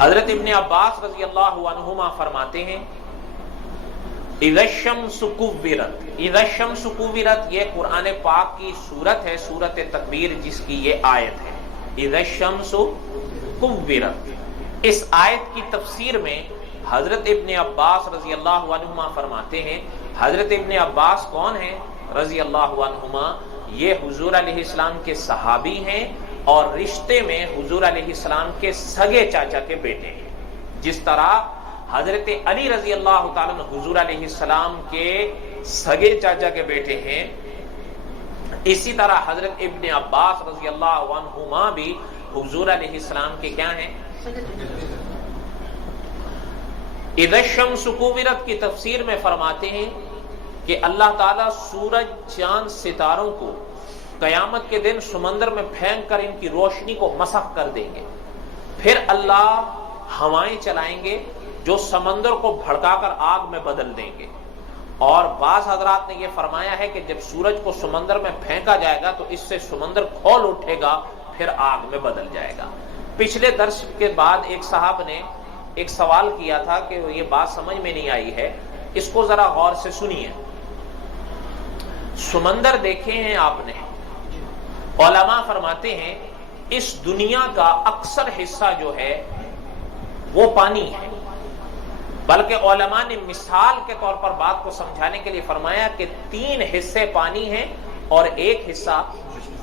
حضرت ابن عباس رضی اللہ عنہما فرماتے ہیں اذا الشمس کورت، اذا الشمس کورت یہ قرآن پاک کی سورت ہے، سورت تکویر جس کی یہ آیت ہے، اذا الشمس کورت۔ اس آیت کی تفسیر میں حضرت ابن عباس رضی اللہ عنہما فرماتے ہیں، حضرت ابن عباس کون ہیں رضی اللہ عنہما؟ یہ حضور علیہ السلام کے صحابی ہیں اور رشتے میں حضور علیہ السلام کے سگے چاچا کے بیٹے ہیں۔ جس طرح حضرت علی رضی اللہ تعالیٰ عنہ حضور علیہ السلام کے سگے چاچا کے بیٹے ہیں، اسی طرح حضرت ابن عباس رضی اللہ عنہما بھی حضور علیہ السلام کے کیا ہیں؟ اذا الشمس کورت کی تفسیر میں فرماتے ہیں کہ اللہ تعالیٰ سورج، چاند، ستاروں کو قیامت کے دن سمندر میں پھینک کر ان کی روشنی کو مسخ کر دیں گے، پھر اللہ ہوائیں چلائیں گے جو سمندر کو بھڑکا کر آگ میں بدل دیں گے۔ اور بعض حضرات نے یہ فرمایا ہے کہ جب سورج کو سمندر میں پھینکا جائے گا تو اس سے سمندر کھول اٹھے گا، پھر آگ میں بدل جائے گا۔ پچھلے درس کے بعد ایک صاحب نے ایک سوال کیا تھا کہ یہ بات سمجھ میں نہیں آئی ہے، اس کو ذرا غور سے سنیے۔ سمندر دیکھے ہیں آپ نے، علماء فرماتے ہیں اس دنیا کا اکثر حصہ جو ہے وہ پانی ہے، بلکہ علماء نے مثال کے طور پر بات کو سمجھانے کے لیے فرمایا کہ 3 حصے پانی ہیں اور 1 حصہ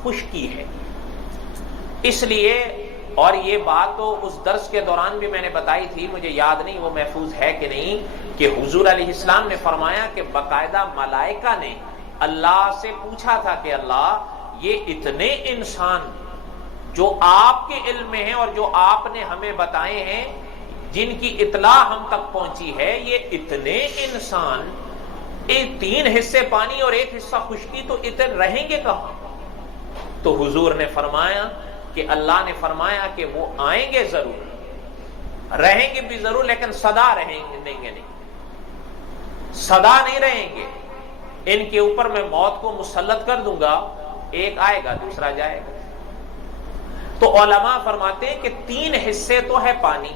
خشکی ہے۔ اس لیے، اور یہ بات تو اس درس کے دوران بھی میں نے بتائی تھی، مجھے یاد نہیں وہ محفوظ ہے کہ نہیں، کہ حضور علیہ السلام نے فرمایا کہ باقاعدہ ملائکہ نے اللہ سے پوچھا تھا کہ اللہ یہ اتنے انسان جو آپ کے علم میں ہیں اور جو آپ نے ہمیں بتائے ہیں، جن کی اطلاع ہم تک پہنچی ہے، یہ اتنے انسان 3 حصے پانی اور 1 حصہ خشکی، تو اتنے رہیں گے کہاں؟ تو حضور نے فرمایا کہ اللہ نے فرمایا کہ وہ آئیں گے ضرور، رہیں گے بھی ضرور، لیکن سدا رہیں گے نہیں، سدا نہیں رہیں گے، ان کے اوپر میں موت کو مسلط کر دوں گا، ایک آئے گا دوسرا جائے گا۔ تو علماء فرماتے ہیں کہ 3 حصے تو ہے پانی،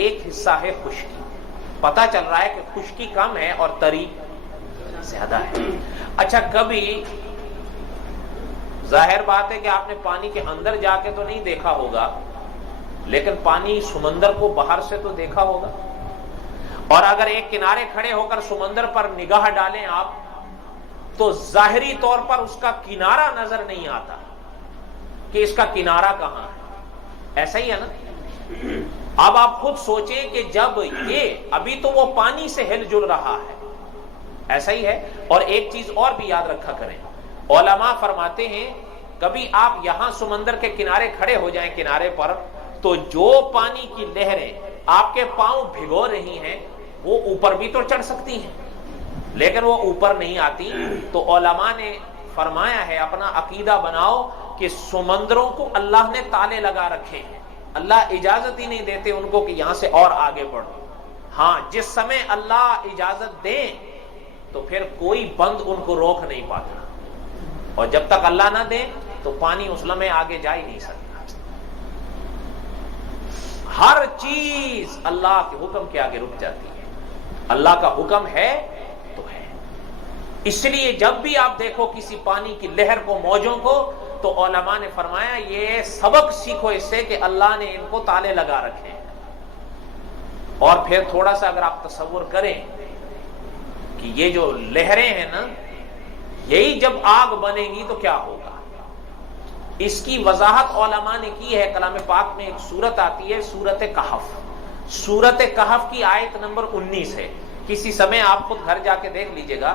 1 حصہ ہے خشکی۔ پتہ چل رہا ہے کہ خشکی کم ہے اور تری زیادہ ہے۔ اچھا، کبھی ظاہر بات ہے کہ آپ نے پانی کے اندر جا کے تو نہیں دیکھا ہوگا، لیکن پانی سمندر کو باہر سے تو دیکھا ہوگا، اور اگر ایک کنارے کھڑے ہو کر سمندر پر نگاہ ڈالیں آپ تو ظاہری طور پر اس کا کنارہ نظر نہیں آتا کہ اس کا کنارہ کہاں ہے، ایسا ہی ہے نا؟ اب آپ خود سوچیں کہ جب یہ ابھی تو وہ پانی سے ہل جل رہا ہے، ایسا ہی ہے۔ اور ایک چیز اور بھی یاد رکھا کریں، علماء فرماتے ہیں کبھی آپ یہاں سمندر کے کنارے کھڑے ہو جائیں کنارے پر، تو جو پانی کی لہریں آپ کے پاؤں بھگو رہی ہیں وہ اوپر بھی تو چڑھ سکتی ہیں، لیکن وہ اوپر نہیں آتی۔ تو علماء نے فرمایا ہے اپنا عقیدہ بناؤ کہ سمندروں کو اللہ نے تالے لگا رکھے ہیں، اللہ اجازت ہی نہیں دیتے ان کو کہ یہاں سے اور آگے بڑھو۔ ہاں، جس سمے اللہ اجازت دیں تو پھر کوئی بند ان کو روک نہیں پاتا، اور جب تک اللہ نہ دے تو پانی اس لمحے آگے جا ہی نہیں سکتا۔ ہر چیز اللہ کے حکم کے آگے رک جاتی ہے، اللہ کا حکم ہے تو ہے۔ اس لیے جب بھی آپ دیکھو کسی پانی کی لہر کو، موجوں کو، تو علماء نے فرمایا یہ سبق سیکھو اس سے کہ اللہ نے ان کو تالے لگا رکھے ہیں۔ اور پھر تھوڑا سا اگر آپ تصور کریں کہ یہ جو لہریں ہیں نا، یہی جب آگ بنے گی تو کیا ہوگا، اس کی وضاحت علماء نے کی ہے۔ کلام پاک میں ایک سورت آتی ہے، سورت کہف۔ سورت کہف کی آیت نمبر 19 ہے، کسی سمے آپ خود گھر جا کے دیکھ لیجئے گا۔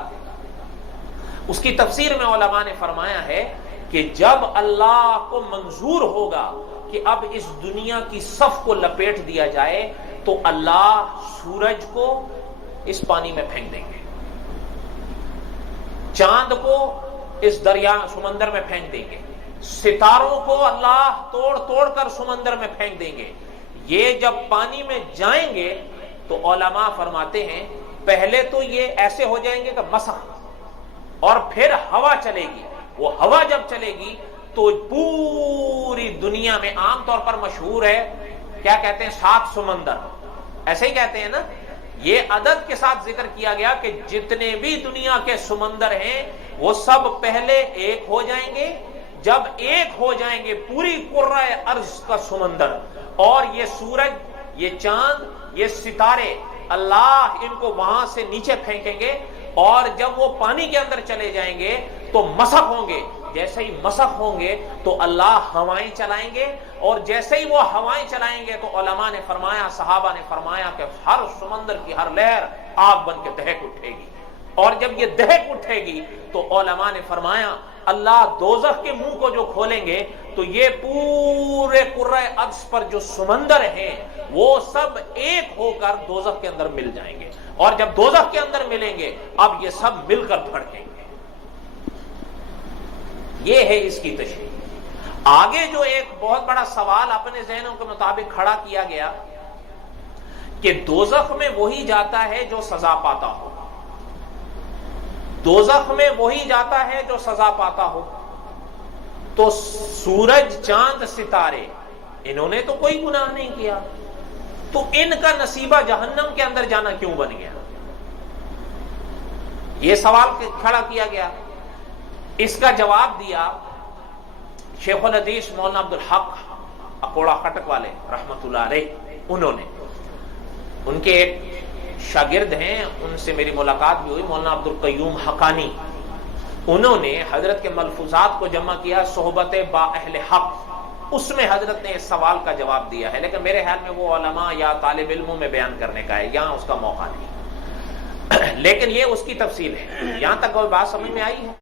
اس کی تفسیر میں علماء نے فرمایا ہے کہ جب اللہ کو منظور ہوگا کہ اب اس دنیا کی صف کو لپیٹ دیا جائے تو اللہ سورج کو اس پانی میں پھینک دیں گے، چاند کو اس دریا سمندر میں پھینک دیں گے، ستاروں کو اللہ توڑ توڑ کر سمندر میں پھینک دیں گے۔ یہ جب پانی میں جائیں گے تو علماء فرماتے ہیں پہلے تو یہ ایسے ہو جائیں گے کہ مسخ، اور پھر ہوا چلے گی۔ وہ ہوا جب چلے گی تو پوری دنیا میں عام طور پر مشہور ہے کیا کہتے ہیں 7 سمندر، ایسے ہی کہتے ہیں نا، یہ عدد کے ساتھ ذکر کیا گیا کہ جتنے بھی دنیا کے سمندر ہیں وہ سب پہلے ایک ہو جائیں گے، جب ایک ہو جائیں گے پوری کرۂ ارض کا سمندر، اور یہ سورج، یہ چاند، یہ ستارے، اللہ ان کو وہاں سے نیچے پھینکیں گے، اور جب وہ پانی کے اندر چلے جائیں گے تو مسخ ہوں گے، جیسے ہی مسخ ہوں گے تو اللہ ہوائیں چلائیں گے، اور جیسے ہی وہ ہوائیں چلائیں گے تو علماء نے فرمایا، صحابہ نے فرمایا کہ ہر سمندر کی ہر لہر آگ بن کے دہک اٹھے گی، اور جب یہ دہک اٹھے گی تو علماء نے فرمایا اللہ دوزخ کے منہ کو جو کھولیں گے تو یہ پورے کرۂ ارض پر جو سمندر ہیں وہ سب ایک ہو کر دوزخ کے اندر مل جائیں گے، اور جب دوزخ کے اندر ملیں گے اب یہ سب مل کر بھڑکیں گے۔ یہ ہے اس کی تشریح۔ آگے جو ایک بہت بڑا سوال اپنے ذہنوں کے مطابق کھڑا کیا گیا کہ دوزخ میں وہی جاتا ہے جو سزا پاتا ہو، دوزخ میں وہی جاتا ہے جو سزا پاتا ہو، تو سورج، چاند، ستارے انہوں نے تو کوئی گناہ نہیں کیا، تو ان کا نصیبہ جہنم کے اندر جانا کیوں بن گیا؟ یہ سوال کھڑا کیا گیا۔ اس کا جواب دیا شیخ الحدیث مولانا عبدالحق اکوڑا خٹک والے رحمت اللہ علیہ، انہوں نے، ان کے ایک شاگرد ہیں، ان سے میری ملاقات بھی ہوئی، مولانا عبدالقیوم حقانی، انہوں نے حضرت کے ملفوظات کو جمع کیا صحبت با اہل حق، اس میں حضرت نے اس سوال کا جواب دیا ہے، لیکن میرے خیال میں وہ علماء یا طالب علموں میں بیان کرنے کا ہے، یہاں اس کا موقع نہیں، لیکن یہ اس کی تفصیل ہے۔ یہاں تک کوئی بات سمجھ میں آئی ہے؟